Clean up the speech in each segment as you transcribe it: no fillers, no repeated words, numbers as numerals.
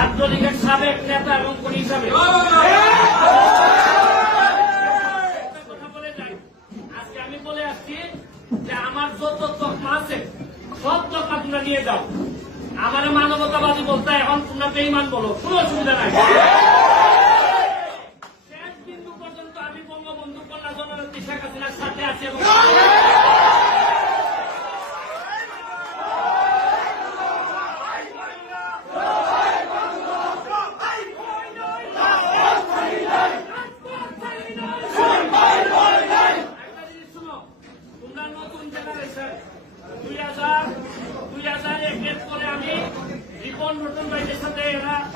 ছাত্রলীগের সাবেক নেতা এবং কর্মী হিসাবে একটা কথা বলে যাই। আজকে আমি বলে আসছি যে আমার যত তকমা আছে সব তকমা তোমরা নিয়ে যাও। আমার মানবতাবাদী বলতে এখন তোমরা বেঈমান বলো, কোনো অসুবিধা নাই। শেষ বিন্দু পর্যন্ত আমি বঙ্গবন্ধু কন্যা জননেত্রী শেখ হাসিনার সাথে আছি এবং তোমরা নতুন জেনারেশন 2001-এর পরে আমি রিপন নতুন ভাইদের সাথে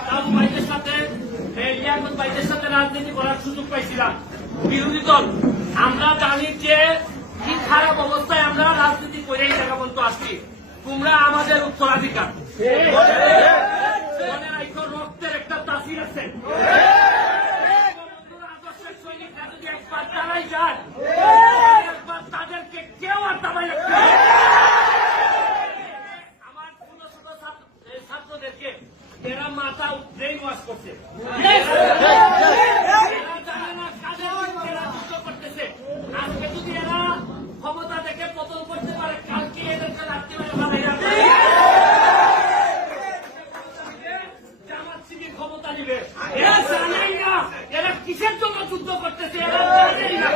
দাদু ভাইদের সাথে লিয়াকত ভাইদের সাথে রাজনীতি করার সুযোগ পাইছিলাম। বিরোধী দল আমরা জানি যে কি খারাপ অবস্থায় আমরা রাজনীতি করে এই জায়গা পর্যন্ত আসছি। তোমরা আমাদের উত্তরাধিকার, রক্তের একটা তাসির আছে। আদর্শের সৈনিকরা যদি একবার দাঁড়াই যায়, একবার তাদেরকে কেউ আর দাবাই রাখতে পারে না। আমার ছোট ছোট ছাত্রদেরকে এরা মাথা ব্রেইন ওয়াশ করছে, এরা জানে না কাদের বিরুদ্ধে এরা যুদ্ধ করতেছে। আজকে যদি এরা ক্ষমতা থেকে পতন করতে পারে, কালকে এদেরকে রাত্রি বেলা বাধাই রাখবে, জামাত শিবির ক্ষমতা নিবে। এরা জানেই না এরা কিসের জন্য যুদ্ধ করতেছে, এরা জানেই না।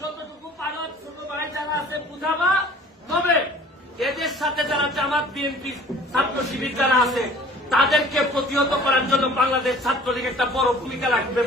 যতটুকু পারো ছোট ভাই যারা আছে বুঝাবা, তবে এদের সাথে যারা জামাত বিএনপি ছাত্র শিবির যারা আছে তাদেরকে প্রতিহত করার জন্য বাংলাদেশ ছাত্রলীগ একটা বড় ভূমিকা রাখবে।